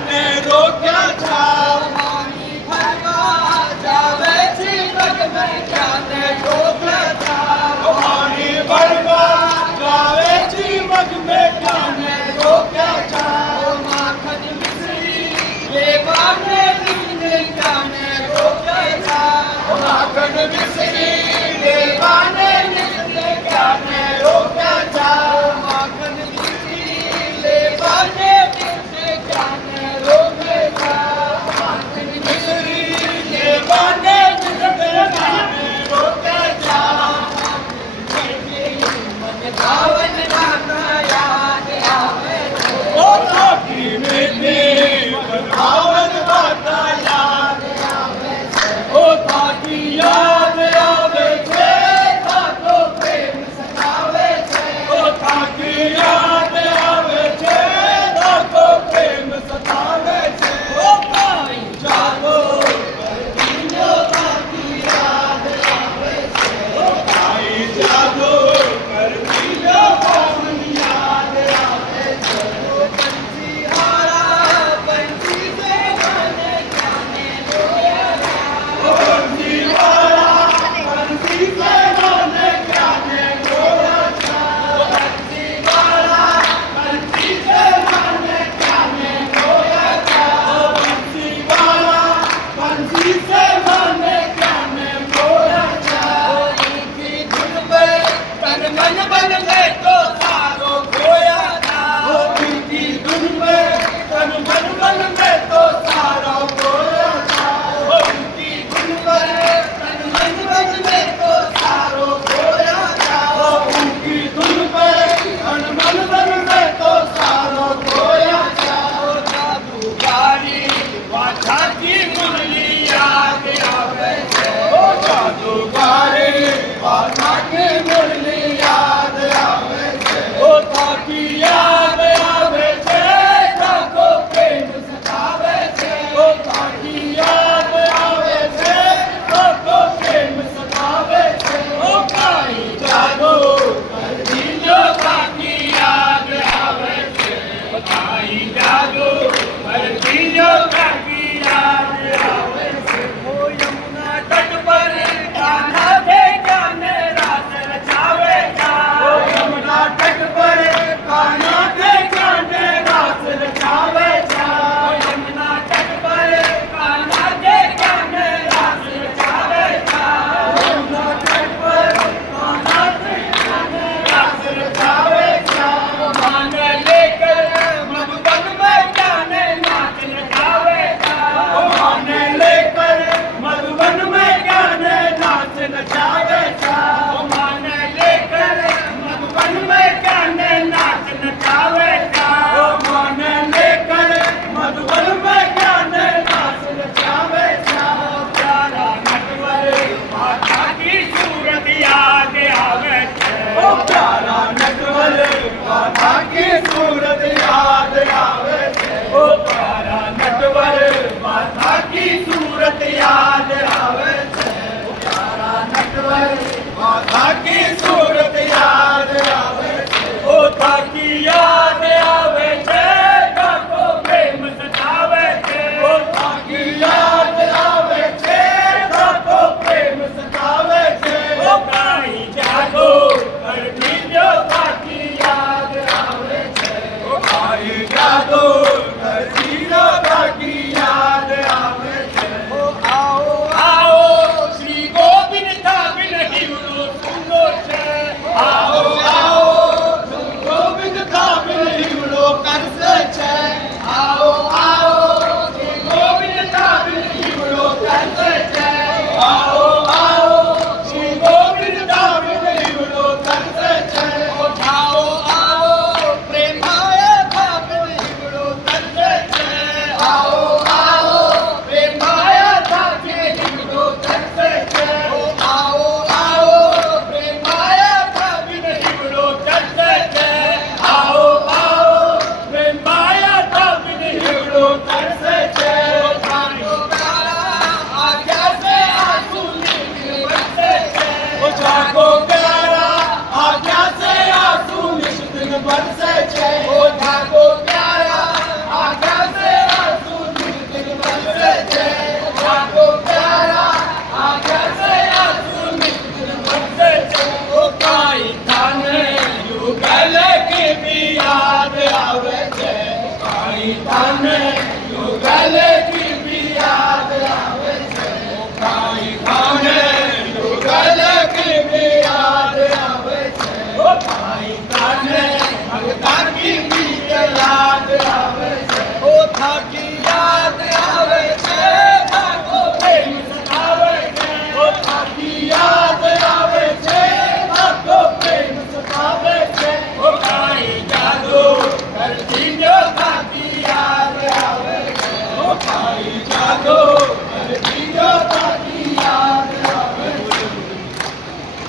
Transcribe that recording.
ने रोक्या था पानी भरवा जावे छी मग में क्या ने रोक्या था पानी भरवा जावे छी मग में क्या ने रोक्या था माखन मिश्री लेवा ने क्या ने रोक्या था माखन मिश्री लेवा ने क्या ने रोक्या था माखन मिश्री लेवा ने क्या ने रोक्या था माखन मिश्री लेवा ने क्या ने યુગલ કી ભી યાદ આવે છે ભાઈ ખાને યુગલ કી ભી યાદ આવે છે ભાઈ ખાને ભગવાન કી ભી યાદ આવે છે ઓ થાકી યાદ આવે છે ભાગો પ્રેમ સતાવે છે ઓ થાકી યાદ આવે છે ભાગો પ્રેમ સતાવે છે ઓ ભાઈ જાગો કરતી જો થાકી યાદ આવે છે ઓ ભાઈ જાગો કરતી જો